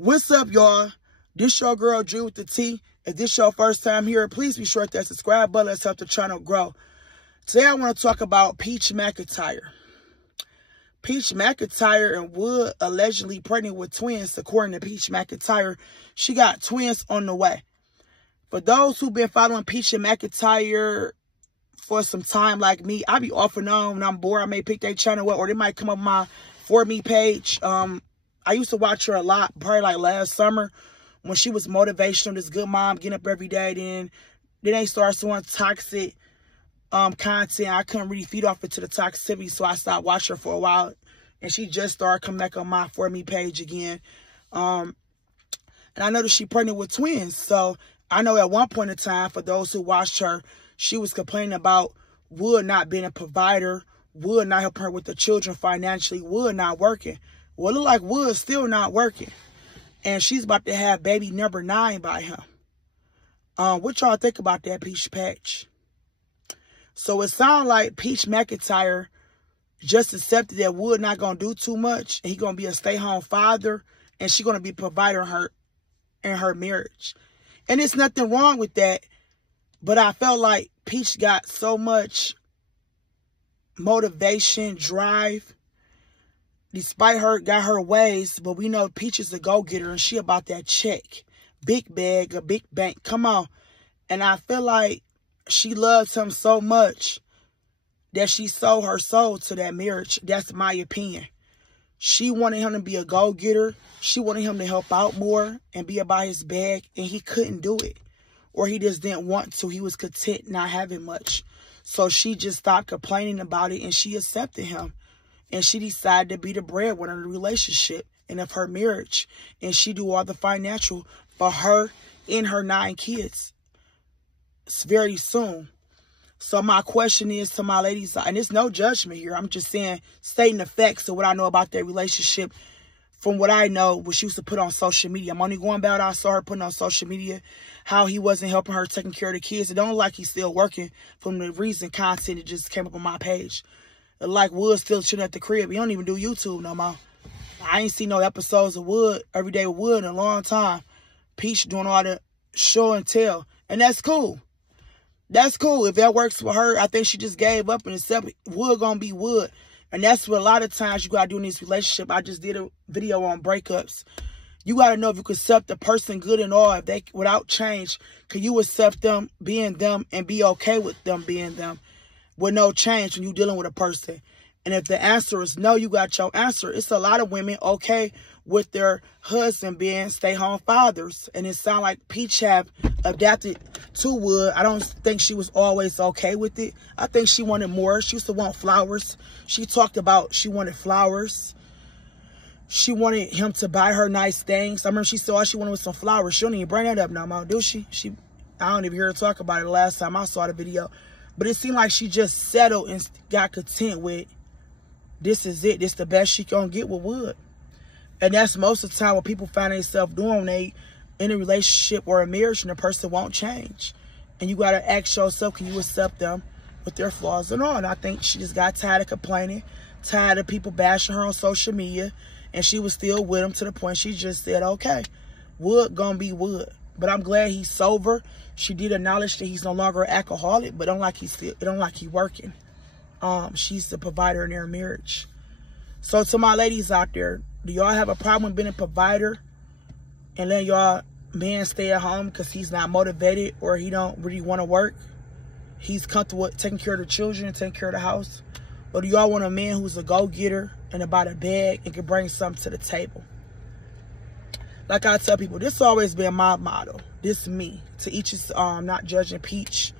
What's up, y'all? This your girl, Drew with the T. If this your first time here, please be sure to hit that subscribe button. Let's help the channel grow. Today, I want to talk about Peach McIntyre. Peach McIntyre and Wood allegedly pregnant with twins. According to Peach McIntyre, she got twins on the way. For those who've been following Peach and McIntyre for some time like me, I be off and on when I'm bored. I may pick their channel up, or they might come up my For Me page. I used to watch her a lot, probably like last summer when she was motivational, this good mom, getting up every day. Then they started doing toxic content. I couldn't really feed off it to the toxicity, so I stopped watching her for a while. And she just started coming back on my For Me page again. And I noticed she pregnant with twins. So I know at one point in time, for those who watched her, she was complaining about Wood not being a provider, Wood not helping her with the children financially, Wood not working. Well, it look like Wood's still not working. And she's about to have baby number 9 by him. What y'all think about that, Peach Patch? So it sounds like Peach McIntyre just accepted that Wood not going to do too much. And he going to be a stay-home father. And she going to be a provider in her marriage. And there's nothing wrong with that. But I felt like Peach got so much motivation, drive. Despite her got her ways, but we know Peach is a go-getter and she about that check. Big bag, a big bank. Come on. And I feel like she loves him so much that she sold her soul to that marriage. That's my opinion. She wanted him to be a go-getter. She wanted him to help out more and be about his bag, and he couldn't do it. Or he just didn't want to. He was content not having much. So she just stopped complaining about it and she accepted him. And she decided to be the breadwinner of the relationship and of her marriage. And she do all the financial for her and her 9 kids. It's very soon. So my question is to my ladies, and there's no judgment here. I'm just saying, stating the facts of what I know about their relationship from what I know, what she used to put on social media. I'm only going by what I saw her putting on social media, how he wasn't helping her taking care of the kids. It don't look like he's still working from the recent content that just came up on my page. Like Wood still chilling at the crib. He don't even do YouTube no more. I ain't seen no episodes of Wood, Everyday with Wood, in a long time. Peach doing all the show and tell. And that's cool. That's cool. If that works for her, I think she just gave up and accepted Wood gonna be Wood. And that's what a lot of times you gotta do in this relationship. I just did a video on breakups. You gotta know if you can accept the person good and all, if they without change, can you accept them being them and be okay with them being them? With no change when you're dealing with a person. And if the answer is no, you got your answer. It's a lot of women okay with their husband being stay-home fathers. And it sounds like Peach have adapted to Wood. I don't think she was always okay with it. I think she wanted more. She used to want flowers. She talked about she wanted flowers. She wanted him to buy her nice things. I remember she said all she wanted was some flowers. She don't even bring that up no more, do she? I don't even hear her talk about it the last time I saw the video. But it seemed like she just settled and got content with, this is it. This is the best she gonna get with Wood. And that's most of the time what people find themselves doing when they in a relationship or a marriage and the person won't change. And you got to ask yourself, can you accept them with their flaws and all? And I think she just got tired of complaining, tired of people bashing her on social media. And she was still with him to the point she just said, okay, Wood gonna be Wood. But I'm glad he's sober. She did acknowledge that he's no longer an alcoholic, but don't like he working. She's the provider in their marriage. So to my ladies out there, do y'all have a problem with being a provider and letting y'all man stay at home because he's not motivated or he don't really want to work? He's comfortable with taking care of the children, taking care of the house. Or do y'all want a man who's a go-getter and about a bag and can bring something to the table? Like I tell people, this has always been my motto. This is me. To each is not judging Peach.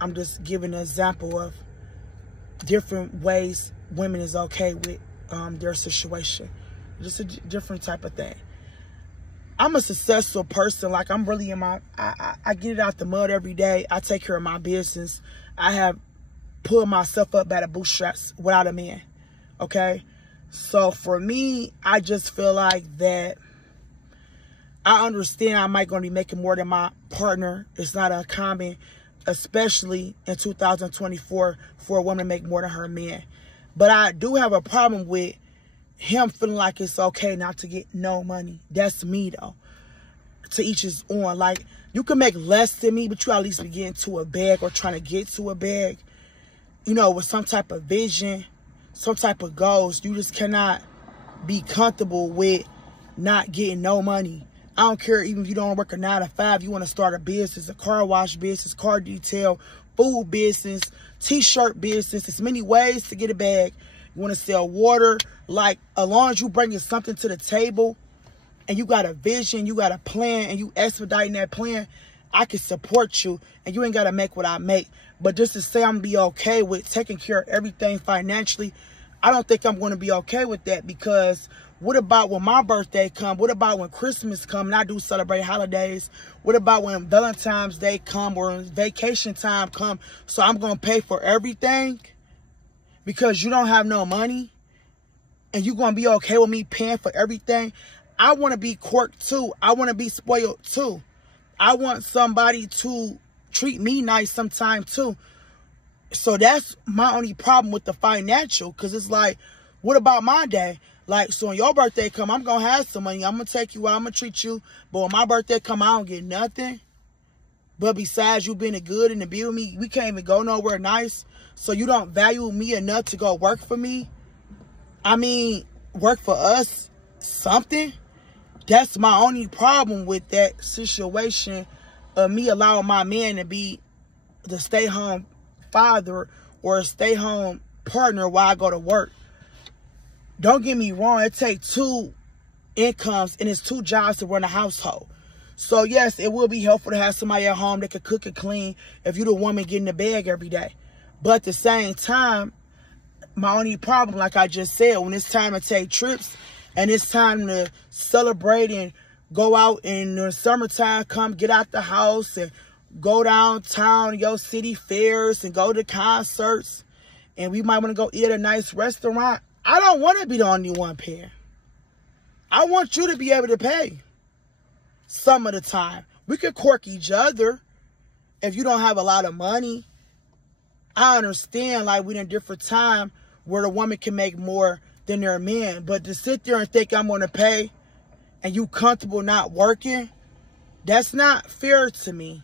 I'm just giving an example of different ways women is okay with their situation. Just a different type of thing. I'm a successful person. Like I'm really in my, I get it out the mud every day. I take care of my business. I have pulled myself up by the bootstraps without a man. Okay? So for me, I just feel like that I understand I might going to be making more than my partner. It's not uncommon, especially in 2024, for a woman to make more than her man. But I do have a problem with him feeling like it's okay not to get no money. That's me, though. To each his own. Like, you can make less than me, but you at least be getting to a bag or trying to get to a bag, you know, with some type of vision, some type of goals. You just cannot be comfortable with not getting no money. I don't care even if you don't work a 9 to 5. You want to start a business, a car wash business, car detail, food business, t-shirt business. There's many ways to get a bag. You want to sell water. Like, as long as you bringing something to the table and you got a vision, you got a plan, and you expediting that plan, I can support you, and you ain't got to make what I make. But just to say I'm going to be okay with taking care of everything financially, I don't think I'm going to be okay with that, because what about when my birthday come? What about when Christmas come and I do celebrate holidays? What about when Valentine's Day come or vacation time come? So I'm going to pay for everything because you don't have no money, and you're going to be okay with me paying for everything? I want to be corked too. I want to be spoiled too. I want somebody to treat me nice sometime too. So that's my only problem with the financial, because it's like, what about my day? Like, so when your birthday come, I'm going to have some money. I'm going to take you out. I'm going to treat you. But when my birthday come, I don't get nothing. But besides you being good and to be with me, we can't even go nowhere nice. So you don't value me enough to go work for me? I mean, work for us something? That's my only problem with that situation of me allowing my man to be the stay-home father or a stay-home partner while I go to work. Don't get me wrong, it takes 2 incomes and it's 2 jobs to run a household. So yes, it will be helpful to have somebody at home that can cook and clean if you're the woman getting the bag every day. But at the same time, my only problem, like I just said, when it's time to take trips and it's time to celebrate and go out in the summertime, come get out the house and go downtown, your city fairs and go to concerts, and we might want to go eat at a nice restaurant. I don't want to be the only one paying. I want you to be able to pay some of the time. We could cork each other if you don't have a lot of money. I understand, like, we're in a different time where the woman can make more than their man. But to sit there and think I'm going to pay and you comfortable not working, that's not fair to me.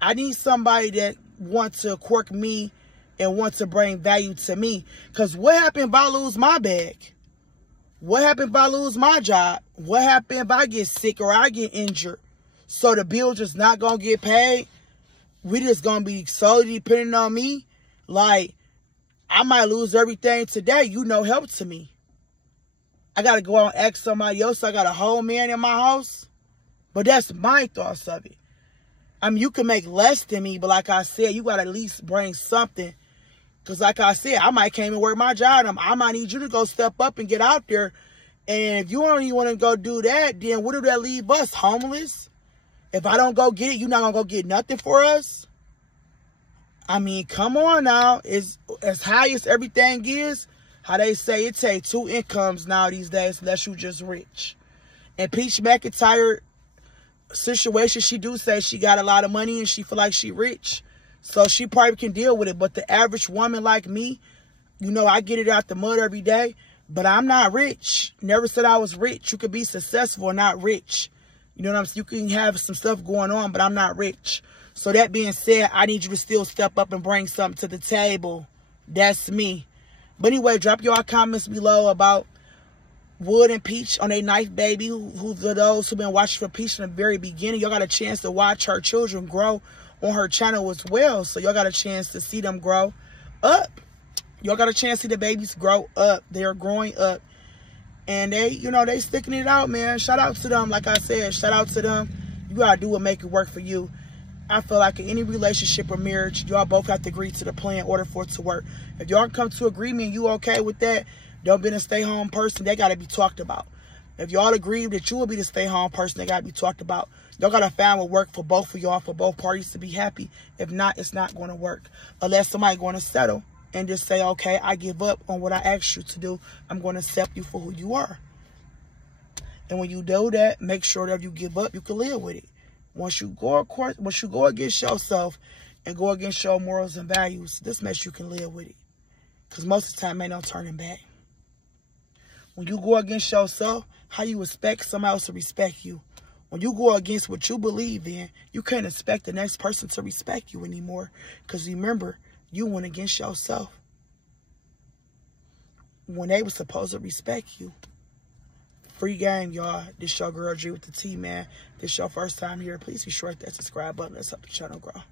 I need somebody that wants to cork me and wants to bring value to me. Because what happened if I lose my bag? What happened if I lose my job? What happened if I get sick or I get injured? So the bill just not going to get paid? We just going to be solely depending on me? Like, I might lose everything today. You no help to me. I got to go out and ask somebody else. I got a whole man in my house. But that's my thoughts of it. I mean, you can make less than me, but like I said, you got to at least bring something. Because like I said, I might came and work my job. I might need you to go step up and get out there. And if you don't even want to go do that, then what do that leave us? Homeless? If I don't go get it, you're not going to go get nothing for us? I mean, come on now. It's as high as everything is. How they say it takes 2 incomes now these days unless you just rich. And Peach McIntyre situation, she do say she got a lot of money and she feel like she rich. So she probably can deal with it. But the average woman like me, you know, I get it out the mud every day. But I'm not rich. Never said I was rich. You could be successful and not rich. You know what I'm saying? You can have some stuff going on, but I'm not rich. So that being said, I need you to still step up and bring something to the table. That's me. But anyway, drop your comments below about Wood and Peach on a Knife Baby. Who's those who've been watching for Peach from the very beginning. Y'all got a chance to watch her children grow on her channel as well. So y'all got a chance to see them grow up. Y'all got a chance to see the babies grow up. They are growing up. And they, you know, they sticking it out, man. Shout out to them. Like I said, shout out to them. You got to do what make it work for you. I feel like in any relationship or marriage, y'all both have to agree to the plan in order for it to work. If y'all come to agreement, you okay with that, don't be a stay-home person, they got to be talked about. If y'all agree that you will be the stay-home person, they got to be talked about. Y'all got to find what work for both of y'all, for both parties to be happy. If not, it's not going to work. Unless somebody going to settle and just say, okay, I give up on what I asked you to do. I'm going to accept you for who you are. And when you do that, make sure that if you give up, you can live with it. Once you go against yourself and go against your morals and values, this makes you can live with it. Because most of the time, ain't no turning back. When you go against yourself, how you expect somebody else to respect you? When you go against what you believe in, you can't expect the next person to respect you anymore. Because remember, you went against yourself when they were supposed to respect you. Free game, y'all. This your girl G with the T, man. This your first time here. Please be sure to hit that subscribe button. Let's help the channel grow.